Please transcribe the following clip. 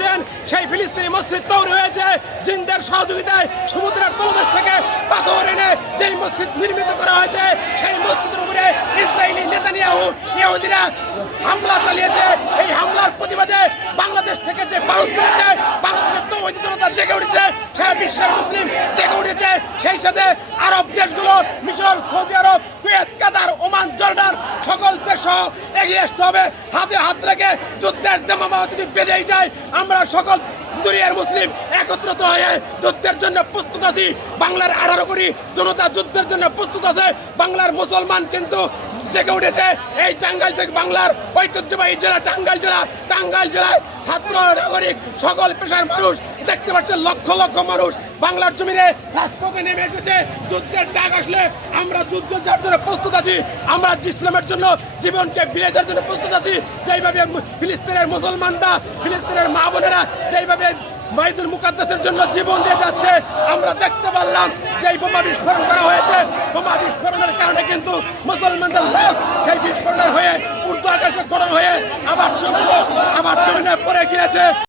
করছেন, সেই ফিলিস্তিনি মসজিদ তৈরি হয়েছে জিনদের সহযোগিতায় সমুদ্রের তলদেশ থেকে পাথর এনে যেই মসজিদ নির্মিত করা হয়েছে, সেই মসজিদের উপরে ইসরায়েলি নেতানিয়াহু ইহুদিরা হামলা চালিয়েছে। এই হামলার প্রতিবাদে বাংলাদেশ থেকে যে বারুদ চলেছে, বাংলাদেশের তৌহিদি জনতা জেগে উঠেছে, সারা বিশ্বের মুসলিম জেগে উঠেছে। সেই সাথে আরব দেশগুলো, মিশর, সৌদি আরব, কুয়েত, কাতার, ওমান, জর্ডান সকল দেশ এগিয়ে আসতে হবে। হাতে হাত রেখে যুদ্ধের দামামা যদি বেজেই যায়, আমরা সকল দুনিয়ার মুসলিম একত্রিত হয়ে যুদ্ধের জন্য প্রস্তুত আছি। বাংলার 18 কোটি জনতা যুদ্ধের জন্য প্রস্তুত আছে। বাংলার মুসলমান কিন্তু জেগে উঠেছে। এই টাঙ্গাইল থেকে, বাংলার ঐতিহ্যবাহী জেলা টাঙ্গাইল জেলায় ছাত্র, নাগরিক, সকল পেশার মানুষ দেখতে পাচ্ছেন, লক্ষ লক্ষ মানুষ বাংলার জমিনে রাজপথে নেমে এসেছে। যুদ্ধের ডাক আসলে আমরা যুদ্ধ যার জন্য প্রস্তুত আছি। আমরা ইসলামের জন্য জীবনকে বিলিয়ে দেওয়ার জন্য প্রস্তুত আছি। যেইভাবে ফিলিস্তিনের মুসলমানরা, ফিলিস্তিনের মা বোনেরা যেইভাবে বাইতুল মুকাদ্দাসের জন্য জীবন দিয়ে যাচ্ছে, আমরা দেখতে পারলাম যে এই বোমা বিস্ফোরণ করা হয়েছে। বোমা বিস্ফোরণের কারণে কিন্তু মুসলমানদের লাশ সেই বিস্ফোরণের হয়ে ঊর্ধ্ব আকাশে গড়ন হয়ে আবার জমিনে পড়ে গিয়েছে।